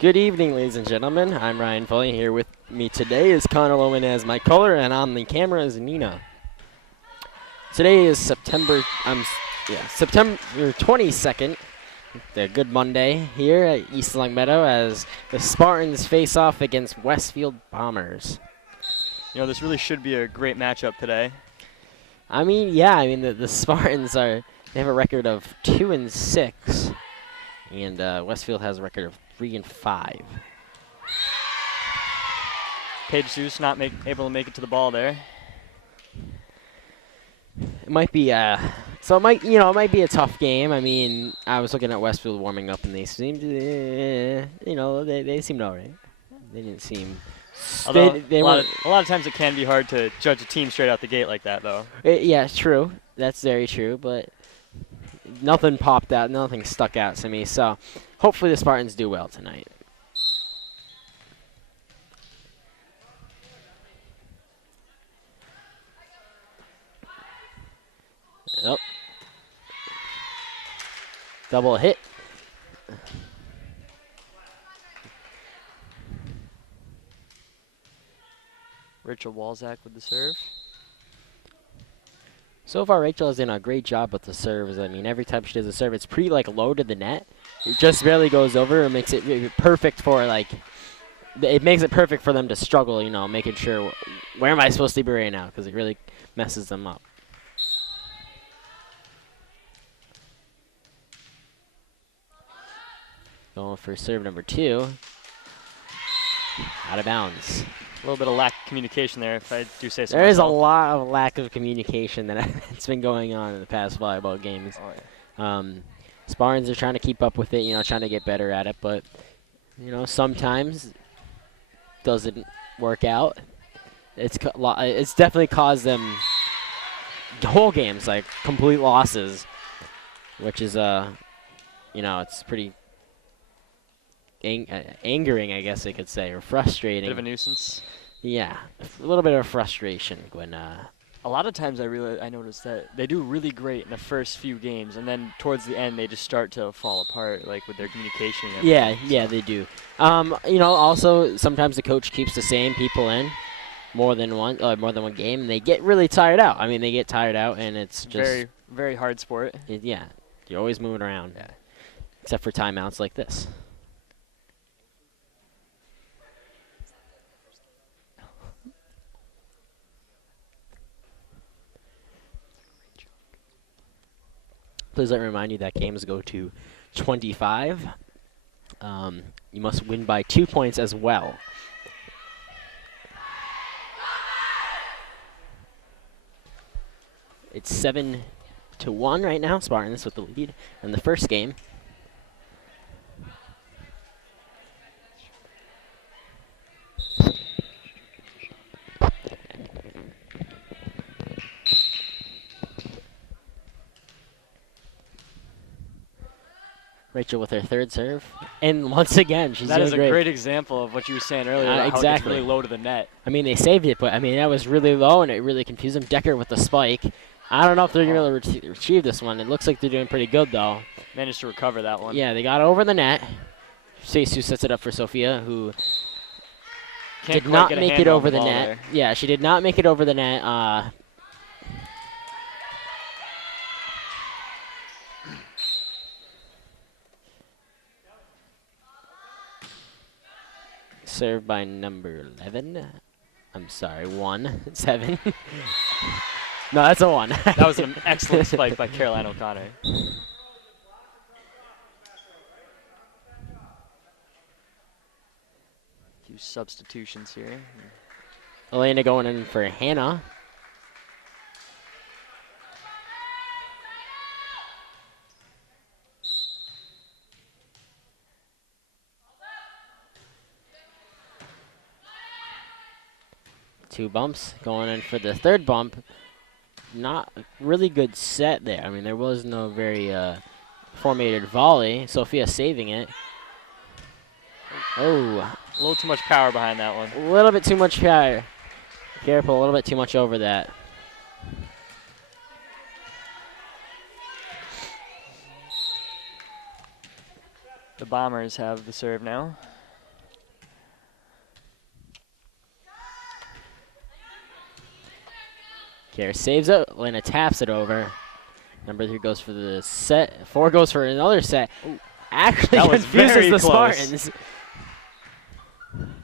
Good evening, ladies and gentlemen. I'm Ryan Foley. Here with me today is Connor Loman as my caller, and on the camera is Nina. Today is September 22nd. The good Monday here at East Longmeadow as the Spartans face off against Westfield Bombers. You know, this really should be a great matchup today. The Spartans they have a record of 2-6, and Westfield has a record of 3-5. Paige Zeus not able to make it to the ball there. It might be it might be a tough game. I mean, I was looking at Westfield warming up, and they seemed they seemed alright. They didn't seem. Although a lot of times it can be hard to judge a team straight out the gate like that, though. Yeah, it's true. That's very true, but nothing popped out. Nothing stuck out to me. So hopefully the Spartans do well tonight. Yep. Double hit. Rachel Walzak with the serve. So far, Rachel has done a great job with the serves. I mean, every time she does a serve, it's pretty low to the net. It just barely goes over. It makes it perfect for it makes it perfect for them to struggle. Making sure where am I supposed to be right now, because it really messes them up. Going for serve number 2. Out of bounds. A little bit of lack of communication there, if I do say so There is a myself. lot of lack of communication that's been going on in the past volleyball games. Oh, yeah. Spartans are trying to keep up with it, trying to get better at it, but sometimes doesn't work out. It's definitely caused them whole games like complete losses, which is it's pretty angering, I guess I could say, or frustrating. Bit of a nuisance. Yeah, a little bit of frustration when. A lot of times I noticed that they do really great in the first few games, and then towards the end they just start to fall apart, like with their communication. And yeah, they do. Also sometimes the coach keeps the same people in more than one game, and they get really tired out. I mean, they get tired out, and it's just very, very hard sport. Yeah, you're always moving around. Yeah. Except for timeouts like this. Please let me remind you that games go to 25. You must win by 2 points as well. It's 7-1 right now. Spartans with the lead in the first game. Rachel with her third serve, and once again she's doing great. That is a great example of what you were saying earlier. About Exactly. How it's really low to the net. I mean, they saved it, but I mean that was really low, and it really confused them. Decker with the spike. I don't know if they're going to retrieve this one. It looks like they're doing pretty good though. Managed to recover that one. Yeah, they got over the net. Seisu sets it up for Sophia, who did not make it over the net. There. Yeah, she did not make it over the net. Served by number 11. I'm sorry, 7. No, that's a 1. That was an excellent spike by Caroline O'Connor. Few substitutions here. Elena going in for Hannah. Two bumps, going in for the third bump. Not a really good set there. I mean, there was no very formatted volley. Sophia saving it. Oh. A little too much power behind that one. A little bit too much power. Careful, a little bit too much over that. The Bombers have the serve now. Care saves it. Lena taps it over. Number 3 goes for the set. 4 goes for another set. Ooh. Actually That was confuses very the close. Spartans.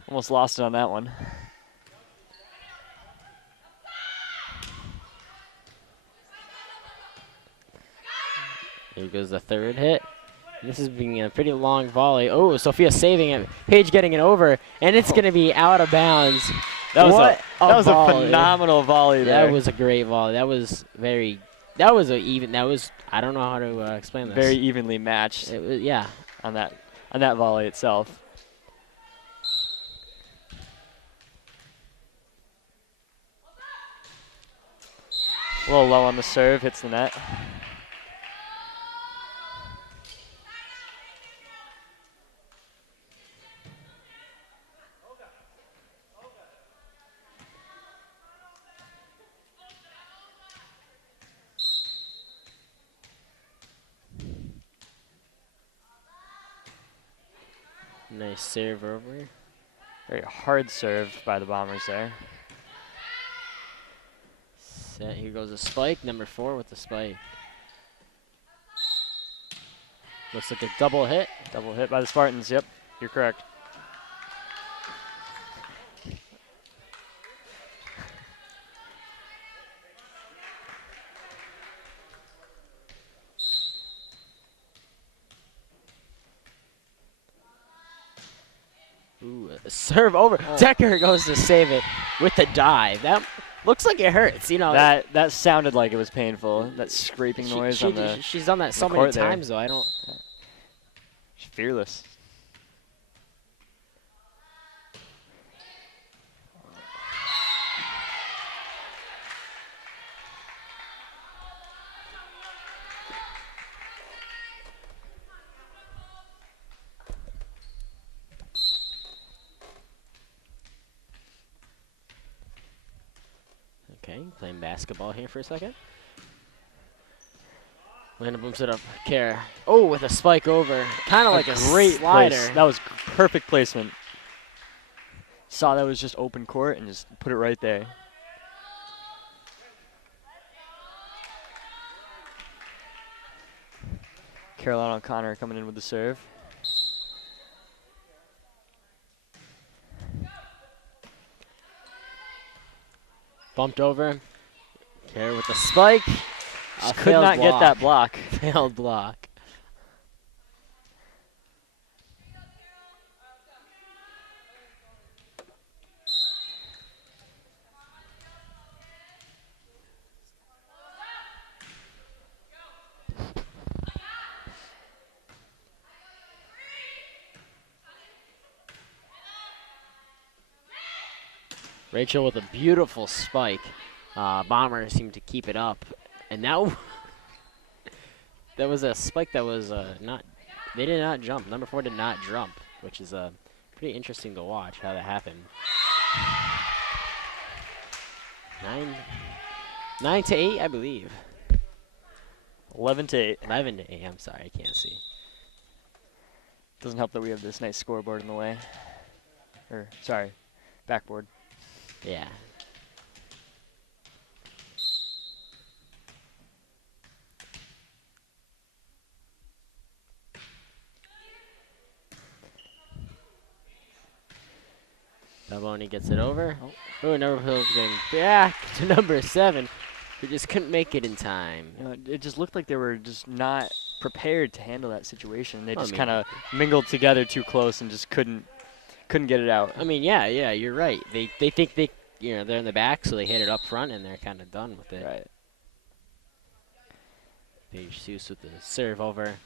Almost lost it on that one. Here goes the third hit. This is being a pretty long volley. Oh, Sophia saving it. Paige getting it over, and it's going to be out of bounds. That was What a volley. phenomenal volley there. That was a great volley. That was very. That was a even. That was. I don't know how to explain this. Very evenly matched. It was, yeah. On that volley itself. A little low on the serve, hits the net. Nice serve over. Very hard serve by the Bombers there. Set. Here goes a spike. Number 4 with the spike. Looks like a double hit. Double hit by the Spartans. Yep, you're correct. Ooh, a serve over. Oh. Decker goes to save it with the dive. That looks like it hurts. You know. That sounded like it was painful. That scraping noise on the. She's done that so many court there. times though. I don't. She's fearless. Okay, playing basketball here for a second. Lana booms it up. Care. Oh, with a spike over. Kind of like a great slider. place. That was perfect placement. Saw that was just open court and just put it right there. Caroline O'Connor coming in with the serve. Bumped over. Care with the spike. Just could not get that block. Failed block. Rachel with a beautiful spike. Bombers seemed to keep it up. And now that was a spike that was not, they did not jump. Number 4 did not jump, which is pretty interesting to watch how that happened. 9 to 8, I believe. 11 to 8. 11 to 8, I'm sorry, I can't see. Doesn't help that we have this nice scoreboard in the way. Or, sorry, backboard. Yeah. Balboni gets it over. Oh, number Hill's going back to number 7, who just couldn't make it in time. You know, it just looked like they were just not prepared to handle that situation. They Well, I just mean- kind of mingled together too close and just couldn't get it out. I mean, yeah, you're right. They think they're in the back, so they hit it up front, and they're kind of done with it. Right. Paige Seuss with the serve over.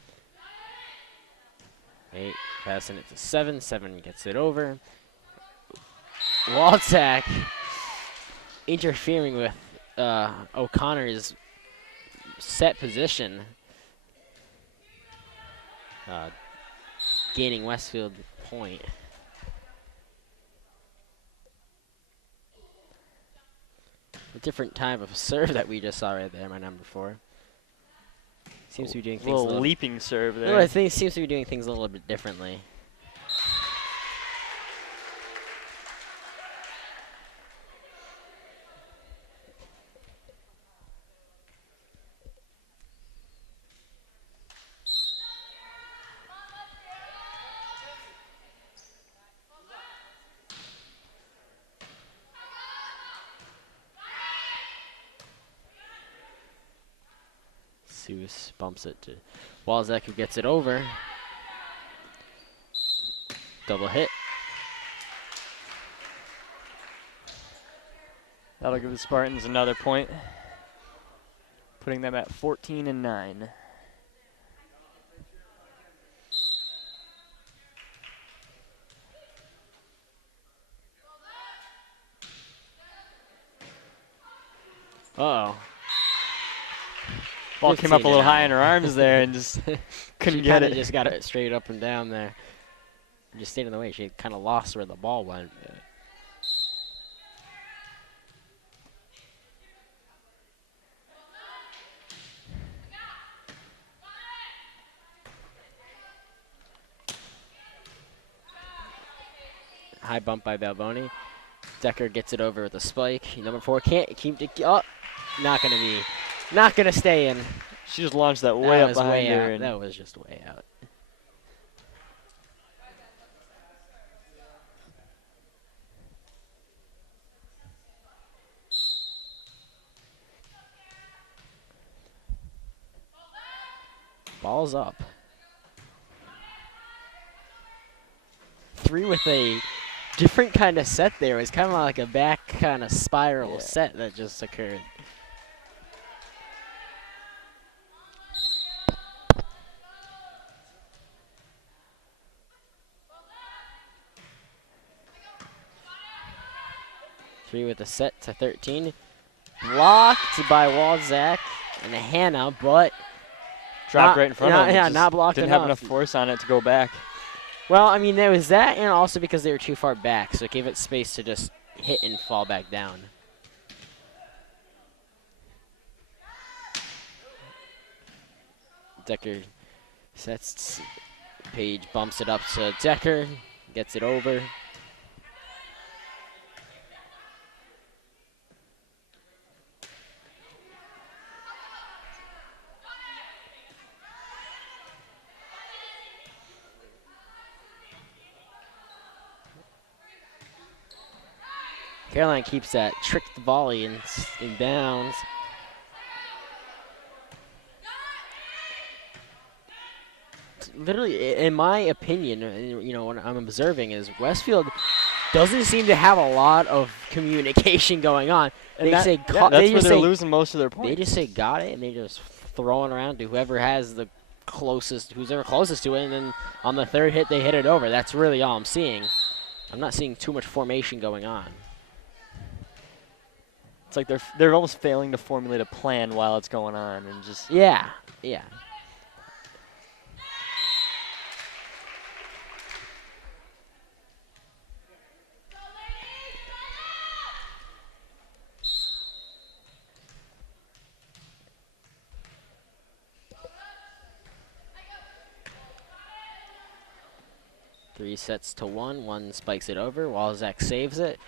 8, passing it to 7. 7 gets it over. Walczak interfering with O'Connor's set position. Gaining Westfield point. A different type of serve that we just saw right there, my number 4. Seems to be doing things a little little leaping serve there. No, I think it seems to be doing things a little bit differently. Seuss bumps it to Walzak, who gets it over. Double hit. That'll give the Spartans another point, putting them at 14-9. Uh-oh. Ball came up a little 15-9. high in her arms there and just couldn't She get kinda it. just got it straight up and down there. Just stayed in the way. She kind of lost where the ball went. High bump by Balboni. Decker gets it over with a spike. Number 4 can't keep it. Oh, not gonna stay in. She just launched that That way up was behind way her. out. And That was just way out. Ball's up. 3 with a different kind of set there. It was kind of like a back kind of spiral set that just occurred. Three with a set to 13. Blocked by Walzak and Hannah, but dropped right in front of him. Yeah, Just not blocked didn't enough. have enough force on it to go back. Well, I mean, there was that, and also because they were too far back, so it gave it space to just hit and fall back down. Decker sets. Page bumps it up to Decker, gets it over. Caroline keeps that tricked volley in bounds. Literally, in my opinion, you know, what I'm observing is Westfield doesn't seem to have a lot of communication going on. And They say that's where they're losing most of their points. They just say got it, and they just throw it around to whoever has the closest, who's ever closest to it, and then on the third hit they hit it over. That's really all I'm seeing. I'm not seeing too much formation going on. It's like they're almost failing to formulate a plan while it's going on, and just Yeah. 3 sets to 1. 1 spikes it over. Walzak saves it.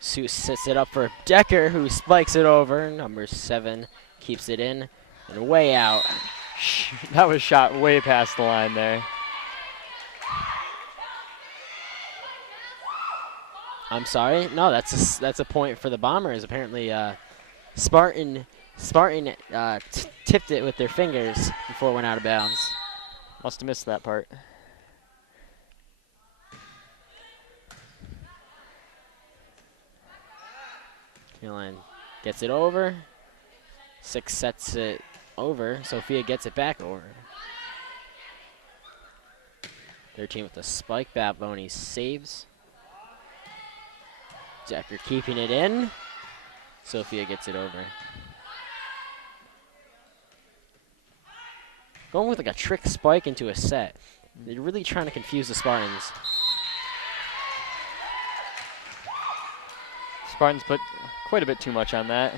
Seuss sets it up for Decker, who spikes it over. Number 7 keeps it in and way out. that was shot way past the line there. I'm sorry. No, that's a point for the Bombers. Apparently, Spartan tipped it with their fingers before it went out of bounds. Must have missed that part. Caroline gets it over. 6 sets it over. Sophia gets it back over. 13 with the spike. Baboni saves. Decker keeping it in. Sophia gets it over. Going with like a trick spike into a set. They're really trying to confuse the Spartans. Spartans put quite a bit too much on that.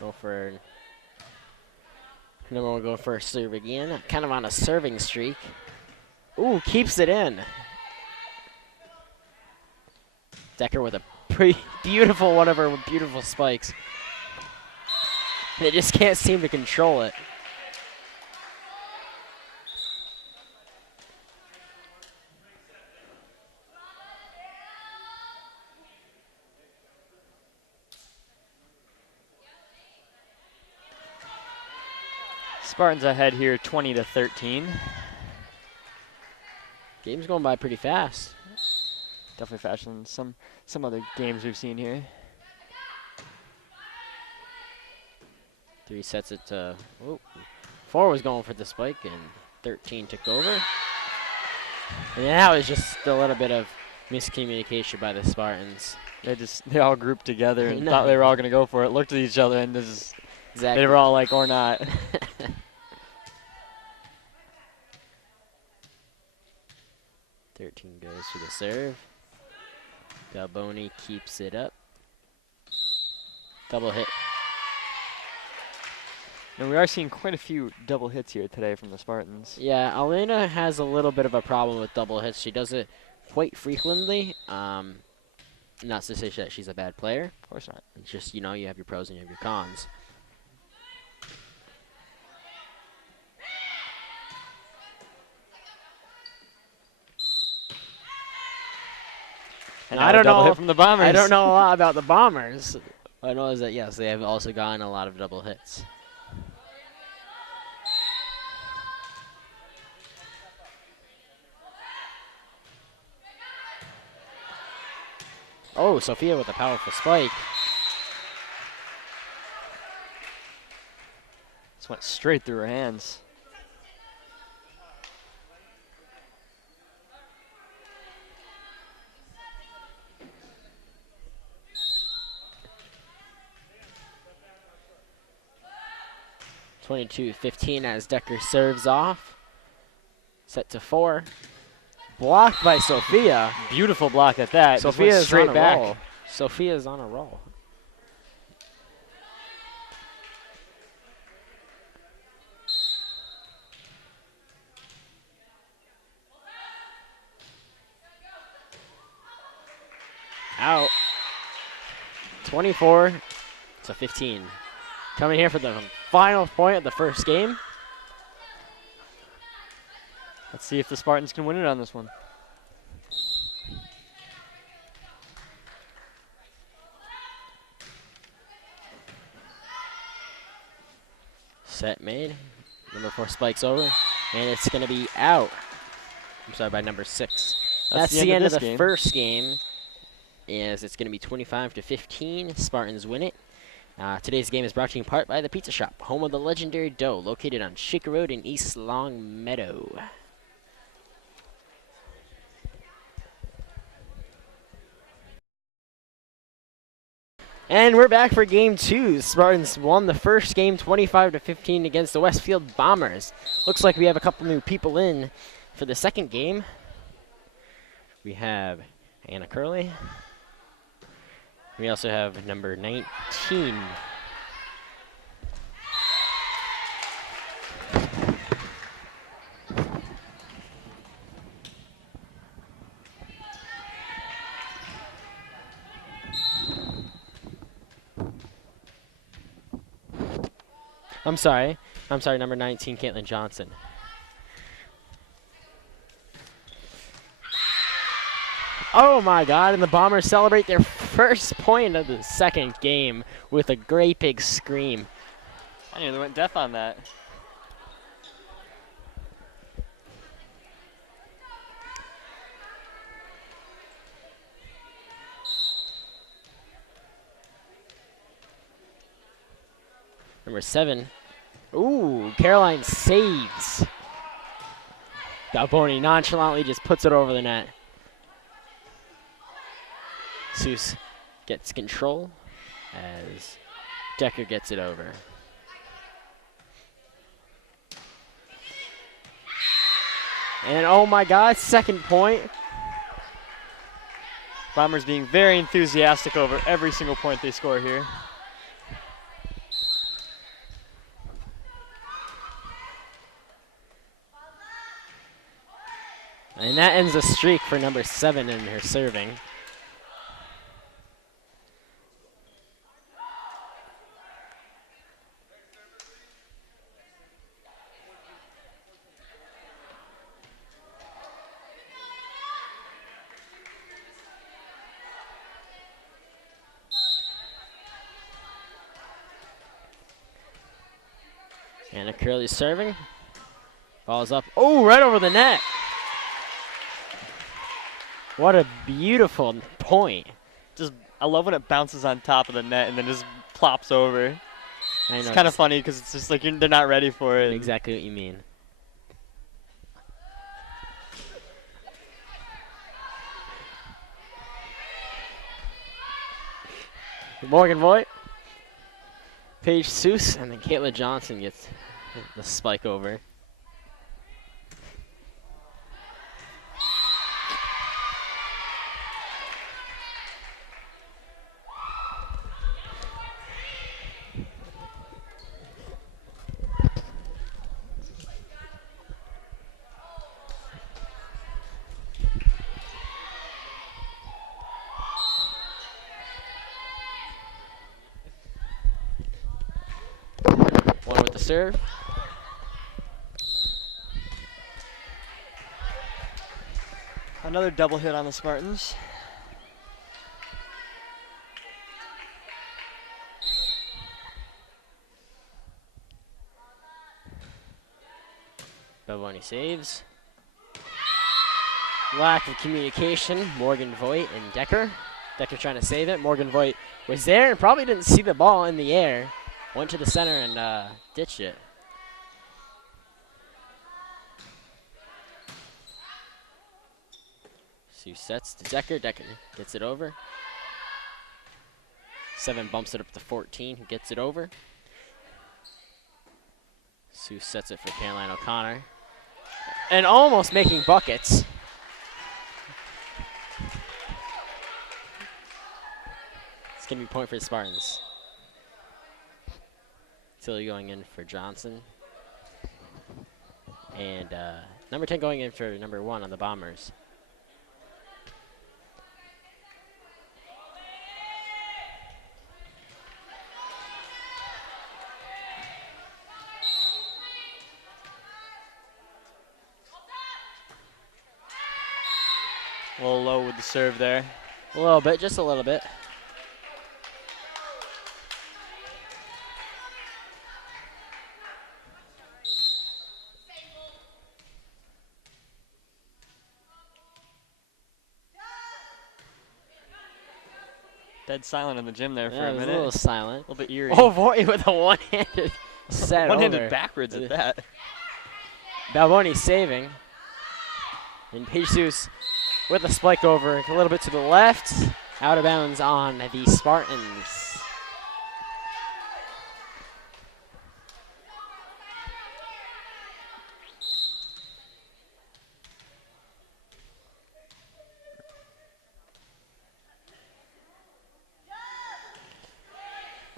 Go for number 1, go for a serve again. Kind of on a serving streak. Ooh, keeps it in. Decker with a pretty beautiful one of her beautiful spikes. They just can't seem to control it. Spartans ahead here, 20-13. Game's going by pretty fast. Definitely faster than some other games we've seen here. 3 sets it to, 4 was going for the spike, and 13 took over. And that was just a little bit of miscommunication by the Spartans. They all grouped together and thought they were all going to go for it, looked at each other, and Exactly. they were all like, or not. 13 goes for the serve. Galboni keeps it up. Double hit. And we are seeing quite a few double hits here today from the Spartans. Yeah, Elena has a little bit of a problem with double hits. She does it quite frequently. Not to say that she's a bad player. Of course not. It's just, you know, you have your pros and you have your cons. And I don't double know hit from the Bombers. I don't know a lot about the Bombers. What I know is that, yes, they have also gotten a lot of double hits. Oh, Sophia with a powerful spike. This went straight through her hands. (22-15) as Decker serves off. Set to 4. Blocked by Sophia. Beautiful block at that. Sophia's straight on a back. roll. Sophia's on a roll. Out. 24-15. Coming here for the final point of the first game. Let's see if the Spartans can win it on this one. Set made. Number 4 spikes over. And it's going to be out. I'm sorry, by number 6. That's the end of the first game. It's going to be 25-15. Spartans win it. Today's game is brought to you in part by the Pizza Shop, home of the legendary dough, located on Shaker Road in East Long Meadow. And we're back for game 2. Spartans won the first game 25-15 against the Westfield Bombers. Looks like we have a couple new people in for the second game. We have Anna Curley. We also have number 19. I'm sorry, number 19, Caitlin Johnson. Oh my God, and the Bombers celebrate their first point of the second game with a great big scream. I nearly went deaf on that. Number 7. Ooh, Caroline saves. Galboni nonchalantly just puts it over the net. Seuss gets control as Decker gets it over. And oh my God, second point. Bombers being very enthusiastic over every single point they score here. And that ends the streak for number 7 in her serving. Anna Curley serving. Ball's up. Oh, right over the net. What a beautiful point. I love when it bounces on top of the net and then just plops over. I It's know kind of funny because it's just like they're not ready for it. exactly what you mean. Morgan Voigt, Paige Seuss, and then Caitlin Johnson gets the spike over. One with the serve. Another double hit on the Spartans. Belboni saves. Lack of communication. Morgan Voigt and Decker. Decker trying to save it. Morgan Voigt was there and probably didn't see the ball in the air. Went to the center and ditched it. Sue sets to Decker. Decker gets it over. 7 bumps it up to 14. Who gets it over? Sue sets it for Caroline O'Connor. And almost making buckets. It's going to be a point for the Spartans. Tilly going in for Johnson. And number 10 going in for number 1 on the Bombers. A little low with the serve there. A little bit, just a little bit. Dead silent in the gym there for Yeah, a it was minute. a little silent. A little bit eerie. Oh, Voigt with a one-handed set One-handed over. backwards at that. Balboni saving. And Jesus with a spike over a little bit to the left. Out of bounds on the Spartans.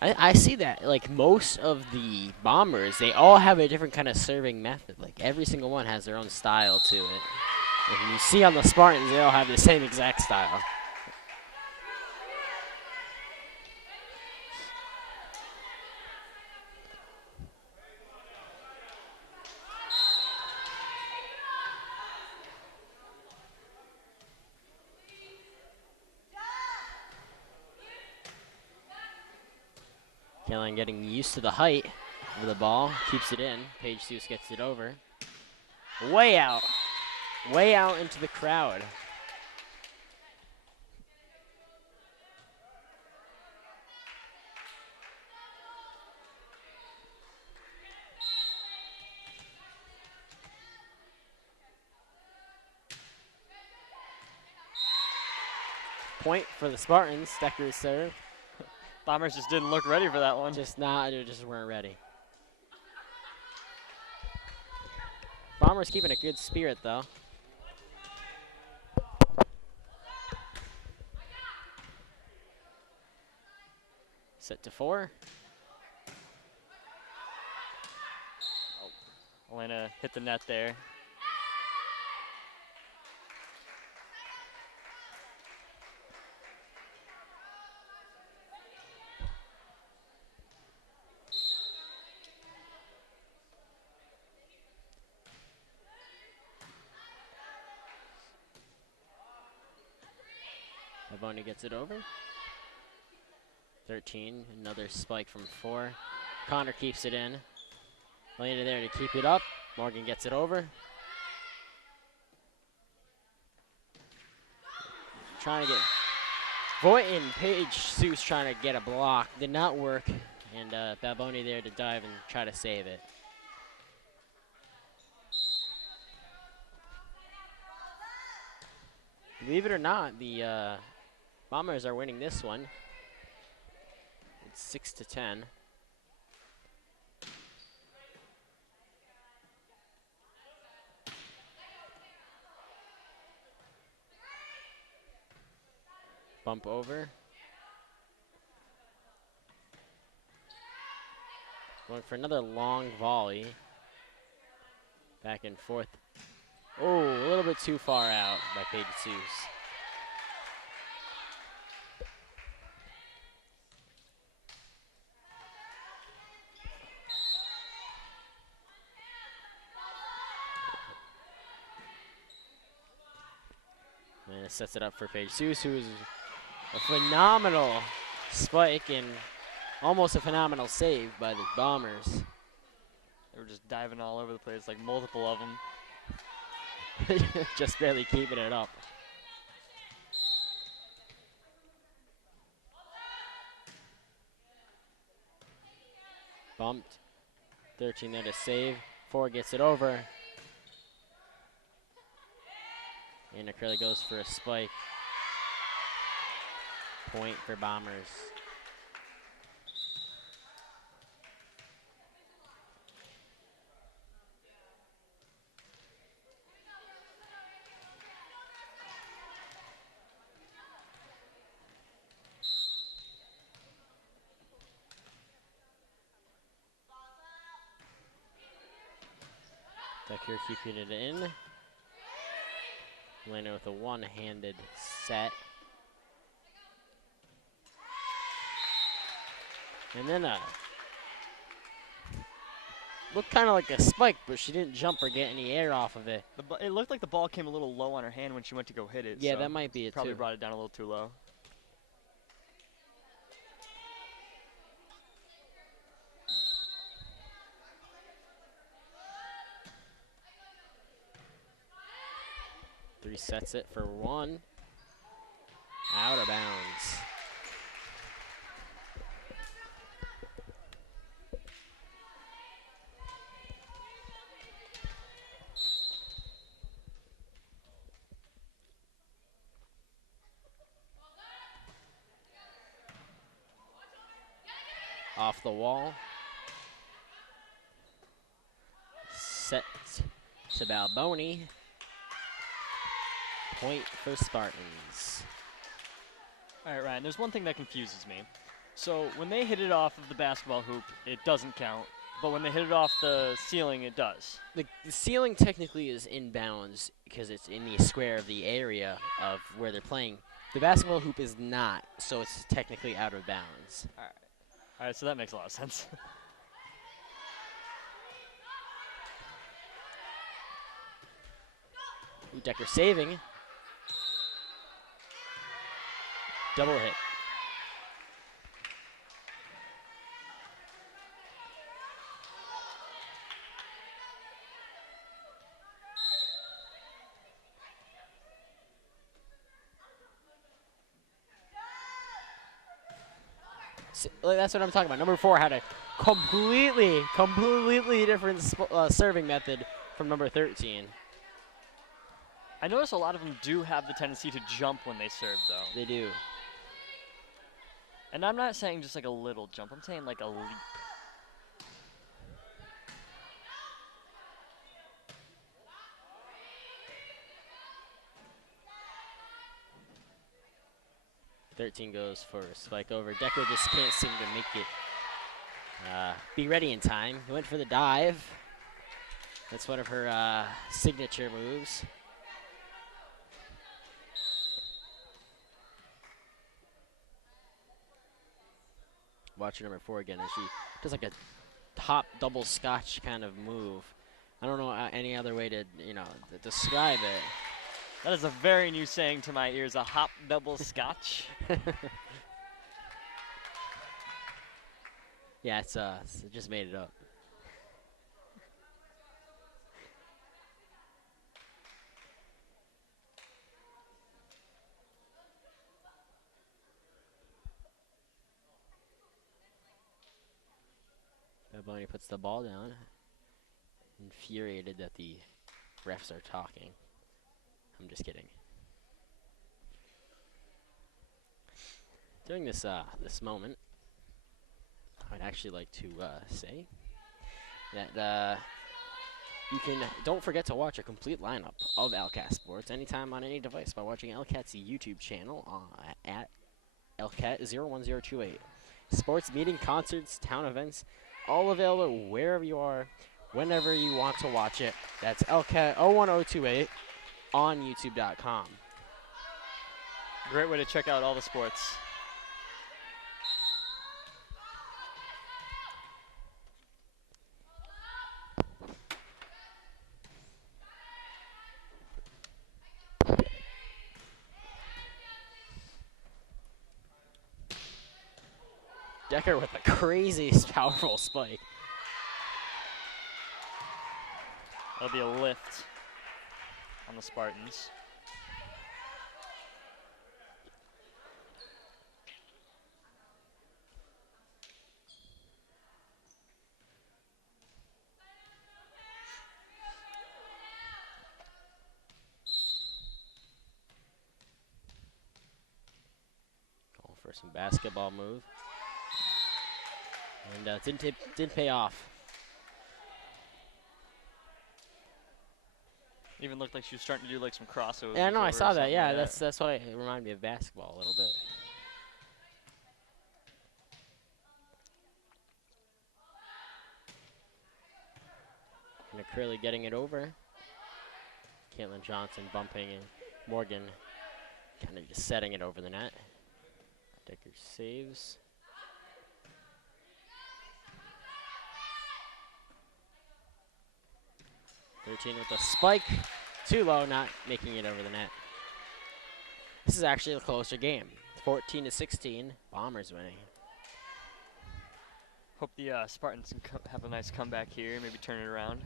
I see that. Like, most of the Bombers, they all have a different kind of serving method. Like, every single one has their own style to it. And you see on the Spartans, they all have the same exact style. Caroline getting used to the height of the ball, keeps it in. Paige Seuss gets it over. Way out into the crowd. Point for the Spartans. Decker's serve. Bombers just didn't look ready for that one. Just weren't ready. Bombers keeping a good spirit though. Set to 4. Elena hit the net there. Avoni gets it over. 13, another spike from 4. Connor keeps it in. Elena there to keep it up. Morgan gets it over. Trying to get Voight and Paige Seuss trying to get a block. Did not work. And Balboni there to dive and try to save it. Believe it or not, the Bombers are winning this one. It's 6-10. Bump over. Going for another long volley. Back and forth. Oh, a little bit too far out by Paige Seuss. And it sets it up for Paige Seuss, who is a phenomenal spike and almost a phenomenal save by the Bombers. They were just diving all over the place, like multiple of them. Just barely keeping it up. Bumped. 13 there to save. 4 gets it over. And Acrylic goes for a spike. Point for Bombers. Becker keeping it in. Elena with a one-handed set. And then looked kind of like a spike, but she didn't jump or get any air off of it. It looked like the ball came a little low on her hand when she went to go hit it. Yeah, so that might be it probably too. brought it down a little too low. Resets it for 1. Out of bounds. Off the wall. Set to Balboni. Point for Spartans. All right, Ryan, there's one thing that confuses me. So when they hit it off of the basketball hoop, it doesn't count. But when they hit it off the ceiling, it does. The ceiling technically is in bounds because it's in the square of the area of where they're playing. The basketball hoop is not, so it's technically out of bounds. All right, so that makes a lot of sense. Decker saving. Double hit. That's what I'm talking about. Number 4 had a completely different serving method from number 13. I notice a lot of them do have the tendency to jump when they serve, though. They do. And I'm not saying just like a little jump. I'm saying like a leap. Thirteen goes for a spike over. Decker just can't seem to make it be ready in time. He went for the dive. That's one of her signature moves. Watching number 4 again, and she does like a top double scotch kind of move. I don't know any other way to, describe it. That is a very new saying to my ears, a hop double scotch. Yeah, it's just made it up. Balboni puts the ball down. Infuriated that the refs are talking. I'm just kidding. During this this moment, I would actually like to say that don't forget to watch a complete lineup of LCAT Sports anytime on any device by watching LCAT's YouTube channel at LCAT01028. Sports, meeting, concerts, town events, all available wherever you are, whenever you want to watch it. That's LCAT01028 on YouTube.com. Great way to check out all the sports. Decker with a crazy powerful spike. That'll be a lift on the Spartans. Going for some basketball move. And didn't pay off. Even looked like she was starting to do like some crossovers. Yeah, no, I saw that. Yeah, like that's why it reminded me of basketball a little bit. And Curley getting it over. Caitlin Johnson bumping and Morgan kind of just setting it over the net. Decker saves. Thirteen with a spike. Too low, not making it over the net. This is actually a closer game. 14-16, Bombers winning. Hope the Spartans can have a nice comeback here, maybe turn it around.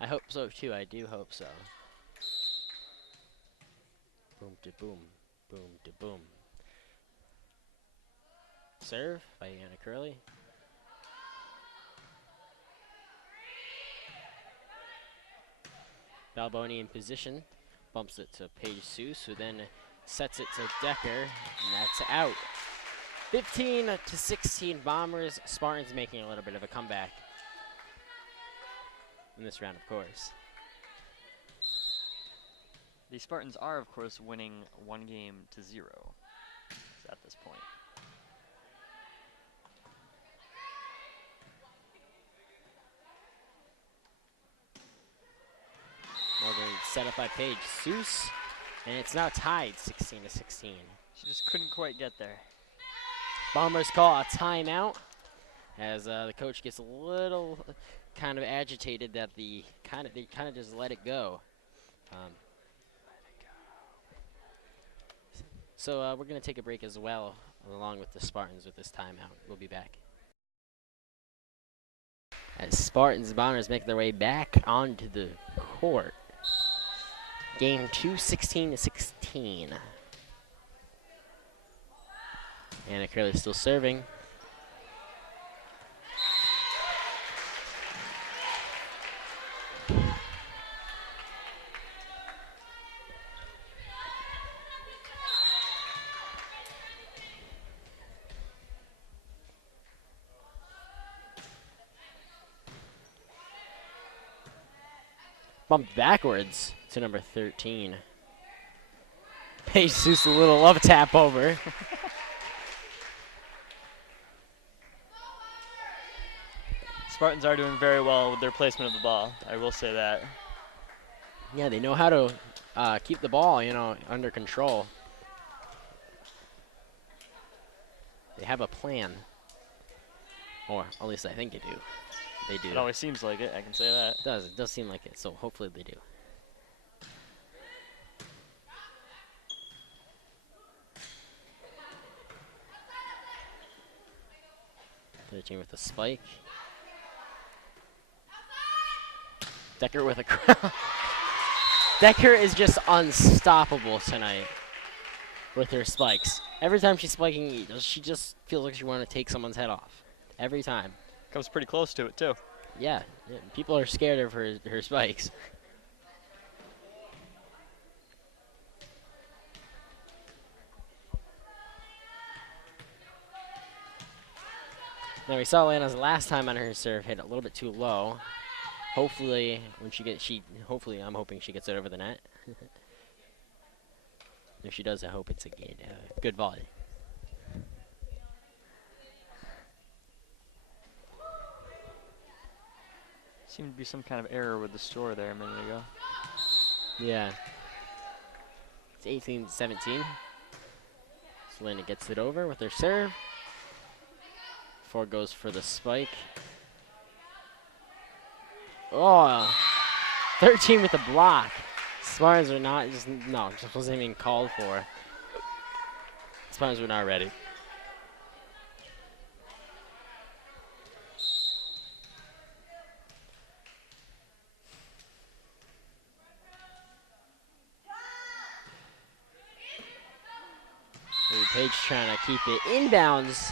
I hope so too. I do hope so. Boom to boom, boom to boom. Serve by Anna Curley. Balboni in position, bumps it to Paige Seuss, who then sets it to Decker, and that's out. 15-16 Bombers. Spartans making a little bit of a comeback in this round, of course. The Spartans are, of course, winning 1-0 at this point. Morgan set up by Paige Seuss, and it's now tied 16-16. She just couldn't quite get there. Bombers call a timeout as the coach gets a little kind of agitated that they kind of just let it go. So we're going to take a break as well, along with the Spartans with this timeout. We'll be back. As Spartans and Bombers make their way back onto the court. Game 2, 16-16. Anna Curley still serving. Bumped backwards to number 13. Paige Seuss a little love tap over. Spartans are doing very well with their placement of the ball. I will say that. Yeah, they know how to keep the ball, under control. They have a plan. Or at least I think they do. They do. It always seems like it, I can say that. It does seem like it, so hopefully they do. Thirteen with a spike. Decker with a crown. Decker is just unstoppable tonight with her spikes. Every time she's spiking, she just feels like she wants to take someone's head off. every time. Comes pretty close to it too. Yeah, people are scared of her spikes. Now we saw Lana's last time on her serve hit a little bit too low. Hopefully, when hopefully I'm hoping she gets it over the net. If she does, I hope it's a good volley. Seemed to be some kind of error with the store there a minute ago. Yeah. It's 18-17. Selena gets it over with her serve. 4 goes for the spike. Oh, 13 with the block. Spartans are not just wasn't even called for. Spartans were not ready. Page trying to keep it inbounds.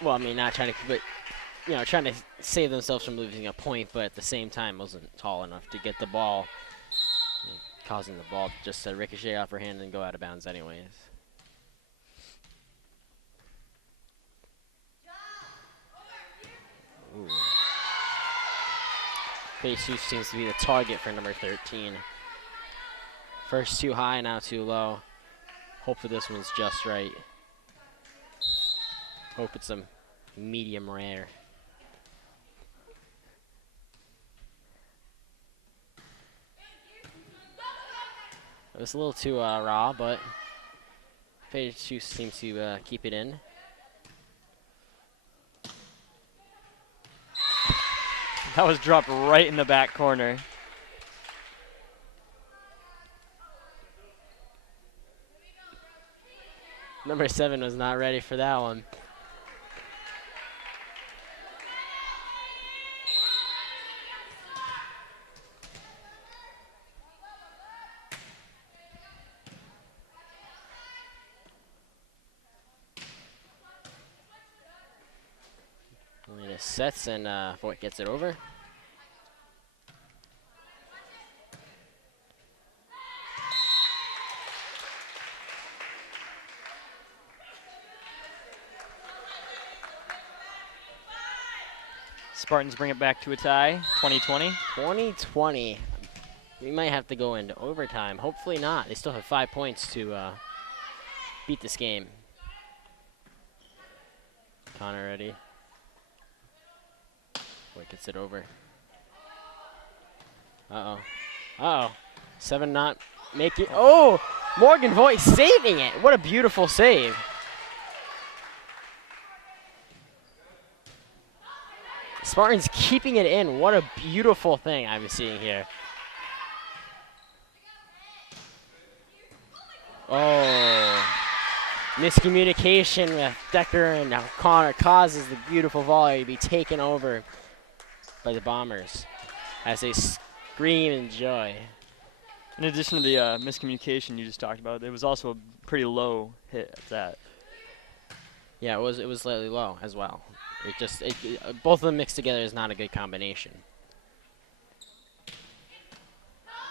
Well, I mean, not trying to keep it, trying to save themselves from losing a point, but at the same time wasn't tall enough to get the ball, causing the ball just to ricochet off her hand and go out of bounds anyways. Ooh. Jesus seems to be the target for number 13. First too high, now too low. Hopefully this one's just right. Hope it's a medium rare. It was a little too raw, but Page 2 seems to keep it in. That was dropped right in the back corner. Number 7 was not ready for that one. Lena sets and Voigt gets it over. Spartans bring it back to a tie, 20-20. 20-20. We might have to go into overtime. Hopefully not. They still have 5 points to beat this game. Connor ready. Voigt gets it over. Uh-oh. Uh-oh. 7 not making. Oh! Morgan Voigt saving it. What a beautiful save. Spartans keeping it in. What a beautiful thing I'm seeing here. Oh. Miscommunication with Decker, and now Connor causes the beautiful volley to be taken over by the Bombers as they scream in joy. In addition to the miscommunication you just talked about, it was also a pretty low hit at that. Yeah, it was slightly low as well. Both of them mixed together is not a good combination.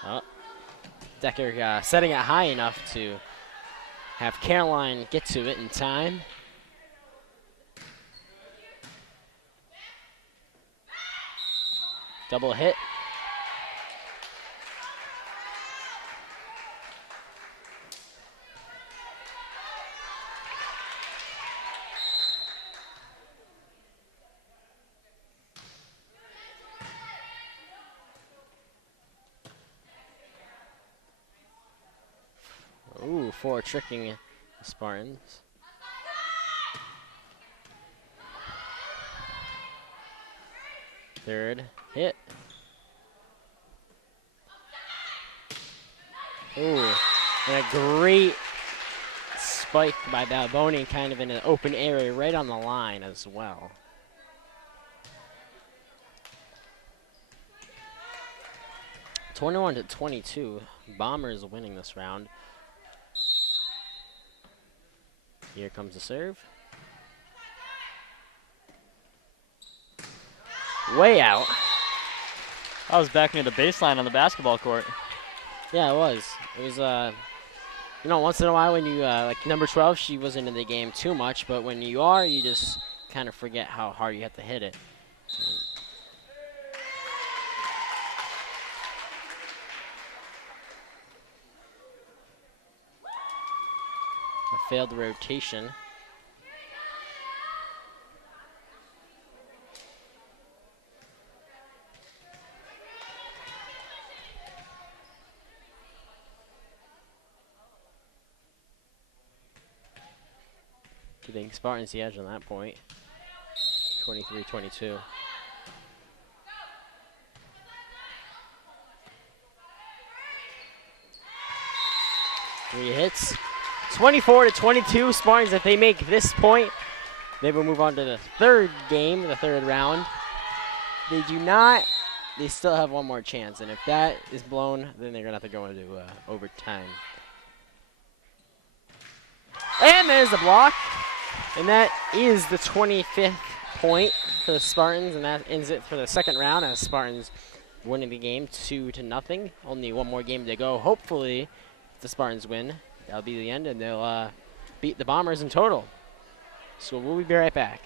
Oh, Decker setting it high enough to have Caroline get to it in time. Double hit. Ooh, 4 tricking the Spartans. Third hit. Ooh, and a great spike by Balboni, kind of in an open area right on the line as well. (21-22). Bombers winning this round. Here comes the serve. way out. I was back near the baseline on the basketball court. Yeah, it was. It was, you know, once in a while when you, like number 12, she wasn't in the game too much, but when you are, you just kind of forget how hard you have to hit it. A failed rotation. Giving Spartans the edge on that point. 23-22. Three hits. 24-22. Spartans, if they make this point, they will move on to the third game, the third round. They do not. They still have one more chance, and if that is blown, then they're going to have to go into overtime. And there's the block. And that is the 25th point for the Spartans, and that ends it for the second round as Spartans winning the game 2-0. Only one more game to go. Hopefully, if the Spartans win, that'll be the end, and they'll beat the Bombers in total. So we'll be right back.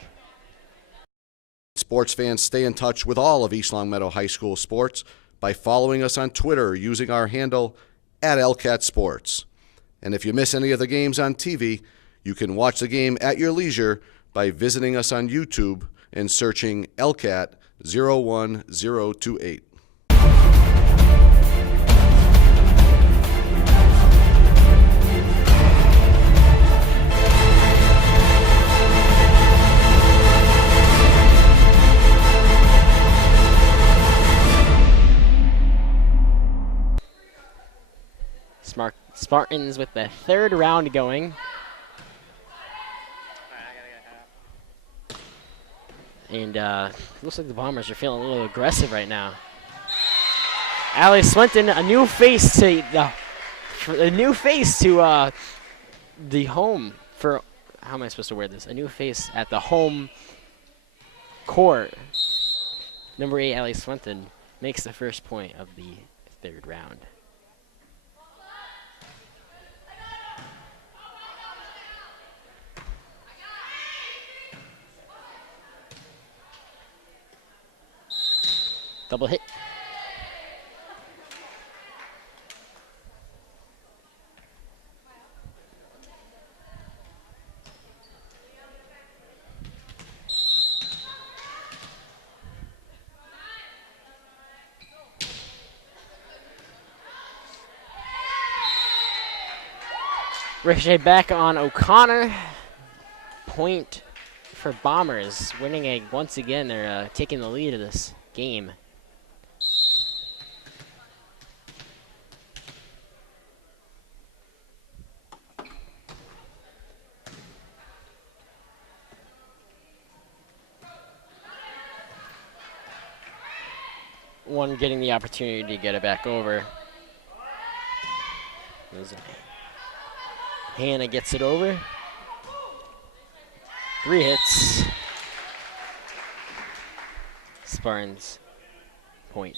Sports fans, stay in touch with all of East Longmeadow High School sports by following us on Twitter using our handle @LCATSports. And if you miss any of the games on TV, you can watch the game at your leisure by visiting us on YouTube and searching LCAT 01028. Spartans with the third round going. And looks like the Bombers are feeling a little aggressive right now. Allie Swinton, a new face to the home for. How am I supposed to wear this? A new face at the home court. Number 8, Allie Swinton, makes the first point of the third round. Double hit. Ricochet back on O'Connor. Point for Bombers. Winning once again. They're taking the lead of this game. One getting the opportunity to get it back over. Hannah gets it over. 3 hits. Spartans point.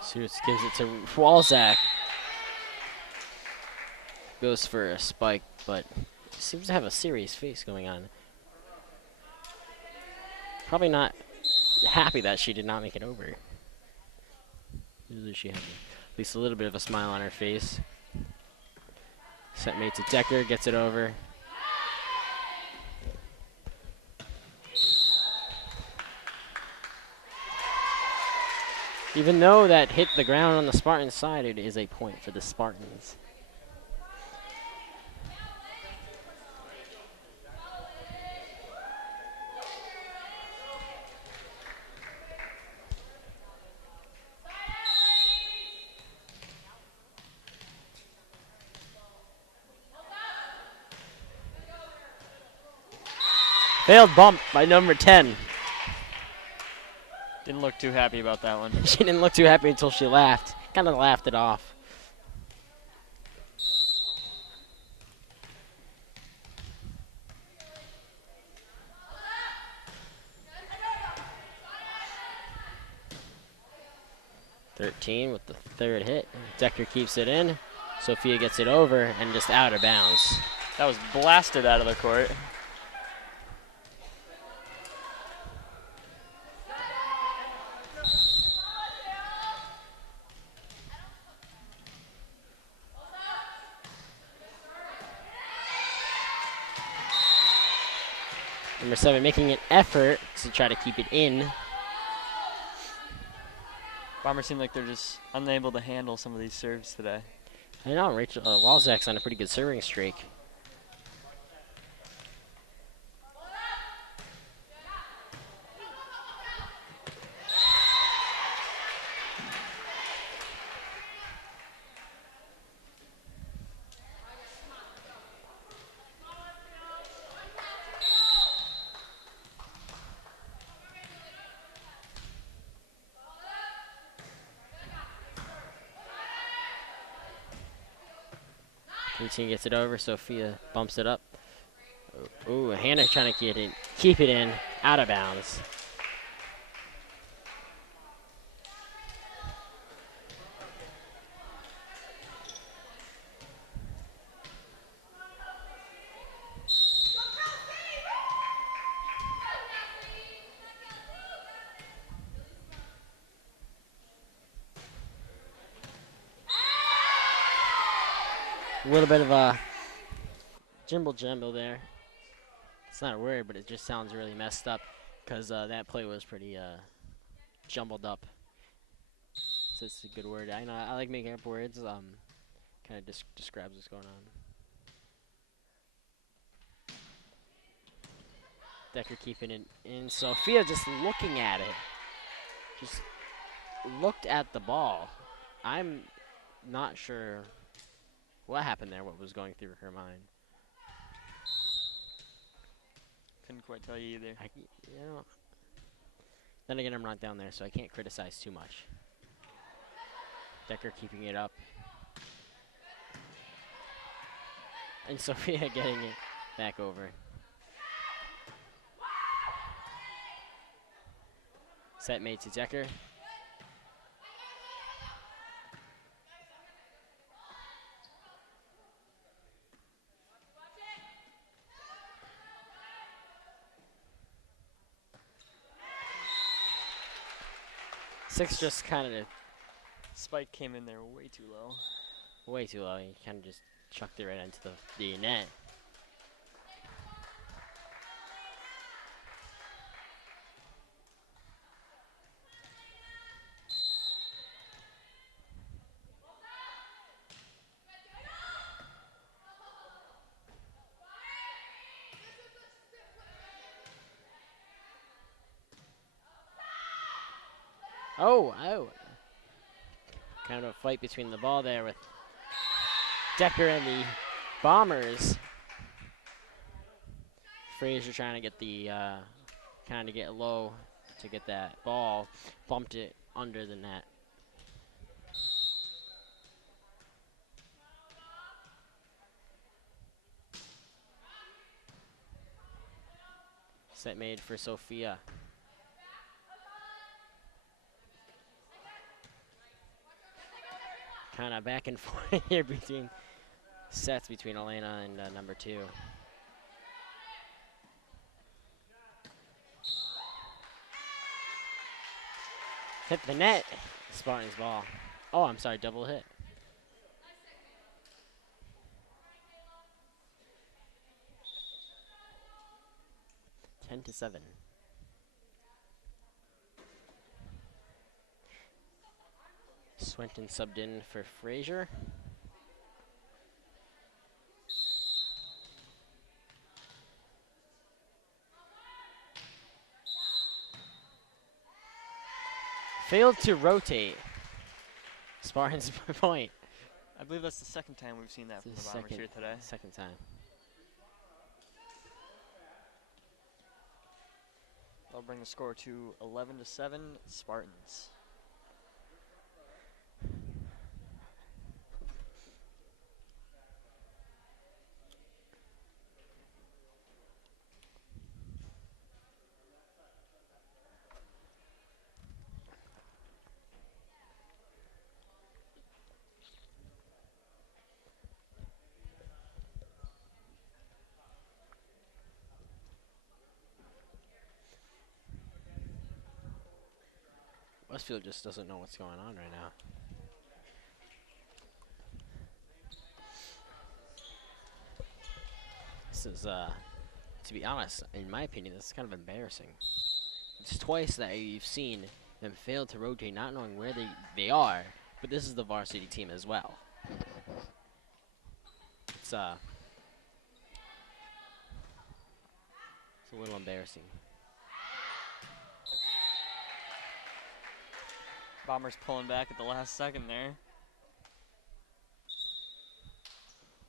Suits gives it to Walzak. Goes for a spike, but seems to have a serious face going on. Probably not happy that she did not make it over. Usually she has at least a little bit of a smile on her face. Set mate to Decker, gets it over. Even though that hit the ground on the Spartan side, it is a point for the Spartans. Failed bump by number 10. Didn't look too happy about that one. She didn't look too happy until she laughed. Kind of laughed it off. .13 with the third hit. Decker keeps it in. Sophia gets it over and just out of bounds. That was blasted out of the court. Number 7 making an effort to try to keep it in. Bombers seem like they're just unable to handle some of these serves today. I know, Rachel Walzak's on a pretty good serving streak. Routine gets it over. Sophia bumps it up. Ooh, Hannah trying to keep it in, out of bounds. A little bit of a jimble jumble there. It's not a word, but it just sounds really messed up because that play was pretty jumbled up. So it's a good word. I know I like making up words. Kind of describes what's going on. Decker keeping it in. Sophia just looking at it. Just looked at the ball. I'm not sure what happened there, what was going through her mind. Couldn't quite tell you either. Then again, I'm not down there, so I can't criticize too much. Decker keeping it up. And Sophia getting it back over. Set made to Decker. Six just kind of Spike came in there way too low. way too low. He kind of just chucked it right into the net. Oh. Kind of a fight between the ball there with Decker and the Bombers. Frazier trying to get the, kind of get low to get that ball. Bumped it under the net. Set made for Sophia. Kind of back and forth here between sets between Elena and number 2. Hit the net. Spartan's ball. Oh, I'm sorry, double hit. Swinton subbed in for Frazier. Failed to rotate. Spartans point. I believe that's the second time we've seen that from the Bombers here today. Second time. That'll bring the score to 11-7 Spartans. Westfield just doesn't know what's going on right now. This is, to be honest, in my opinion, this is kind of embarrassing. It's twice that you've seen them fail to rotate, not knowing where they are, but this is the varsity team as well. It's a little embarrassing. Bombers pulling back at the last second there.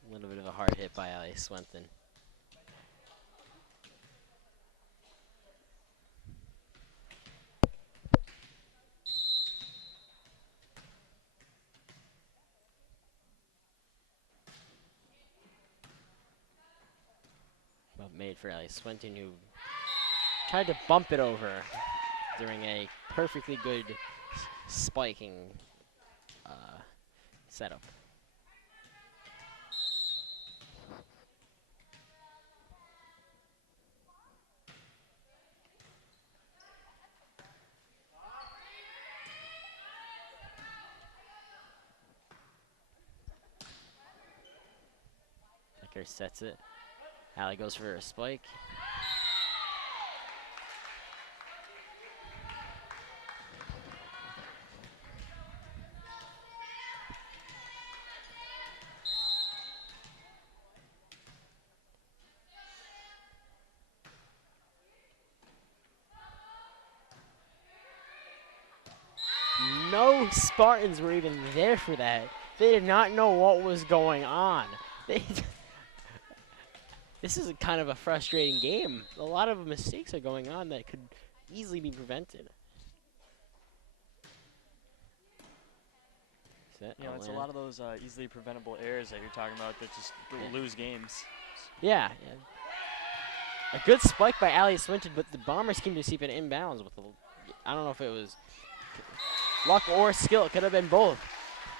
A little bit of a hard hit by Ali Swinton. But made for Ali Swinton, who tried to bump it over during a perfectly good spiking setup. Tucker sets it. Allie goes for a spike. No Spartans were even there for that. They did not know what was going on. This is kind of a frustrating game. A lot of mistakes are going on that could easily be prevented. You know, it's a lot of those easily preventable errors that you're talking about that just lose games. Yeah, yeah. A good spike by Ali Swinton, but the Bombers came to receive it inbounds with I don't know if it was luck or skill. It could have been both.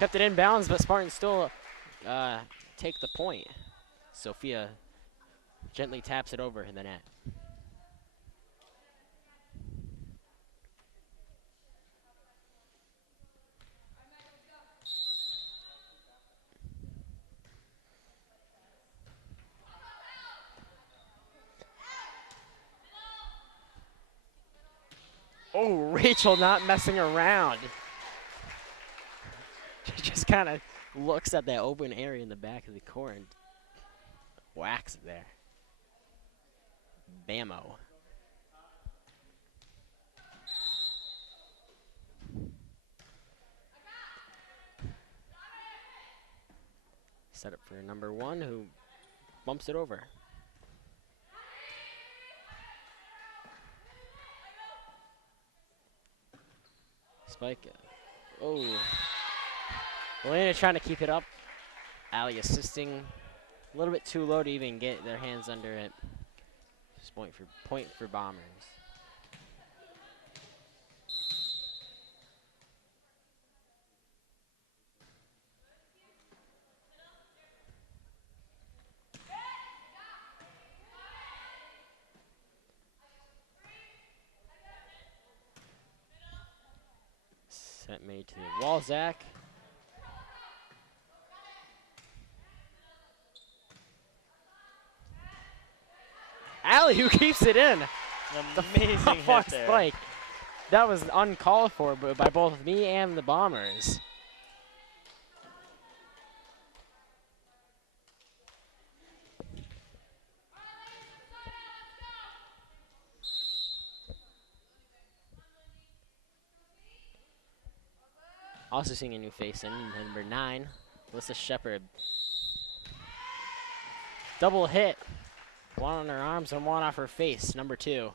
Kept it inbounds, but Spartans still take the point. Sophia gently taps it over in the net. Oh, Rachel not messing around. She just kind of looks at that open area in the back of the court and whacks it there. Bammo. Set up for number one, who bumps it over. Spike. Oh. Elena trying to keep it up. Allie assisting. A little bit too low to even get their hands under it. Just point for Bombers. Set made to the wall, Zach. Allie who keeps it in. An amazing hit there. Spike. That was uncalled for by both me and the Bombers. Also seeing a new face in number 9, Alyssa Shepard. Double hit. One on her arms and one off her face, number 2.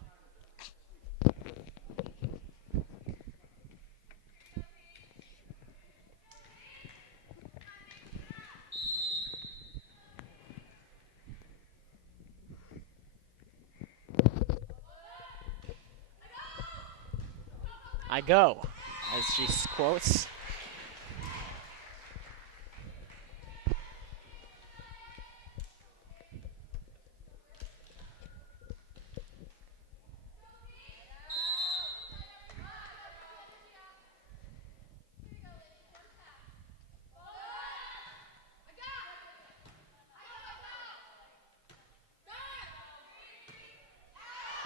I go, as she quotes.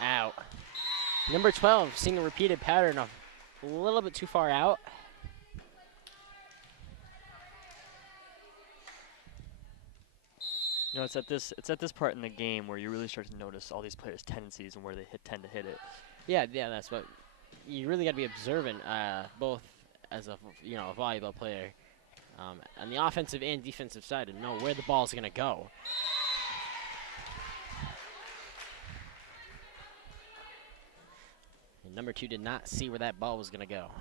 Out. Number 12, seeing a repeated pattern of a little bit too far out. You know, it's at this part in the game where you really start to notice all these players' tendencies and where they tend to hit it. Yeah, that's what you really got to be observant, both as a a volleyball player, on the offensive and defensive side, to know where the ball is going to go. And number 2 did not see where that ball was going to go.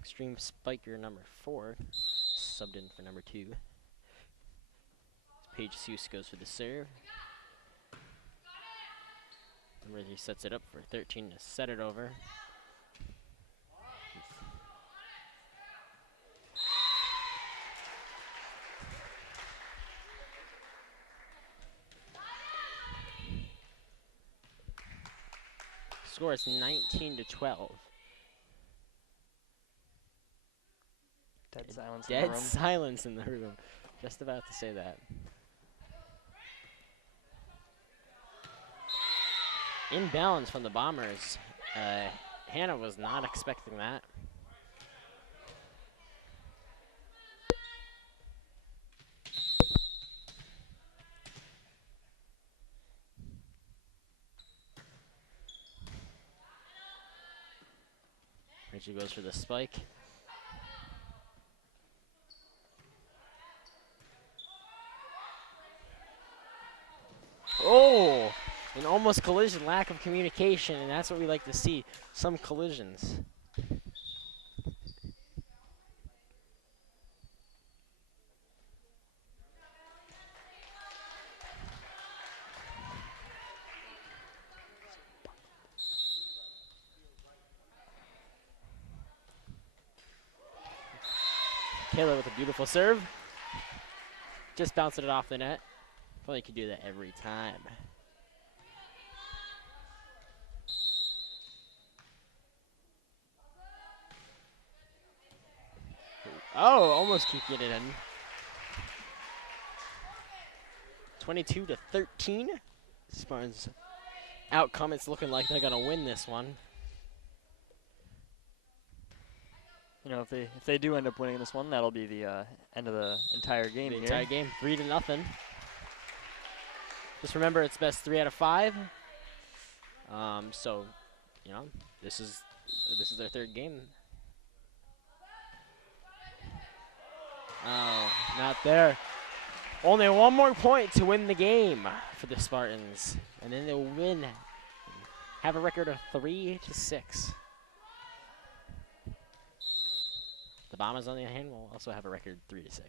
Extreme spiker number 4 subbed in for number 2. Paige Seuss goes for the serve. Number 3 sets it up for 13 to set it over. Score is 19-12. Dead silence in the Dead room. silence in the room. Just about to say that. Inbounds from the Bombers. Hannah was not expecting that. Richie goes for the spike. Oh, an almost collision, lack of communication, and that's what we like to see, some collisions. Kayla with a beautiful serve. Just bouncing it off the net. Probably could do that every time. Oh, almost keeping it in. 22-13. Spartans outcome. It's looking like they're gonna win this one. You know, if they do end up winning this one, that'll be the end of the entire game. The entire game, 3-0. Just remember, it's best 3 out of 5. So, you know, this is their 3rd game. Oh, not there. Only one more point to win the game for the Spartans, and then they'll win. Have a record of 3-6. The Bombers, on the other hand, will also have a record 3-6.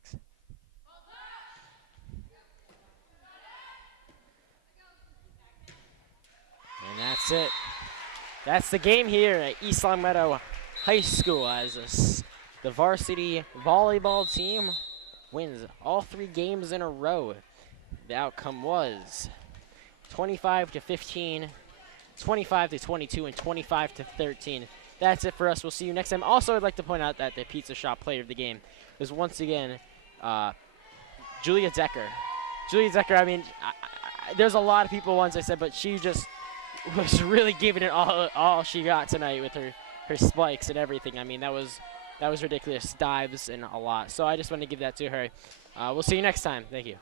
And that's it. That's the game here at East Longmeadow High School, as the varsity volleyball team wins all 3 games in a row. The outcome was 25-15, 25-22, and 25-13. That's it for us. We'll see you next time. Also, I'd like to point out that the Pizza Shop player of the game was once again Julia Decker. Julia Decker, I mean, there's a lot of people once I said, but she just was really giving it all she got tonight with her spikes and everything. I mean, that was ridiculous. Dives and a lot. So I just want to give that to her. We'll see you next time. Thank you.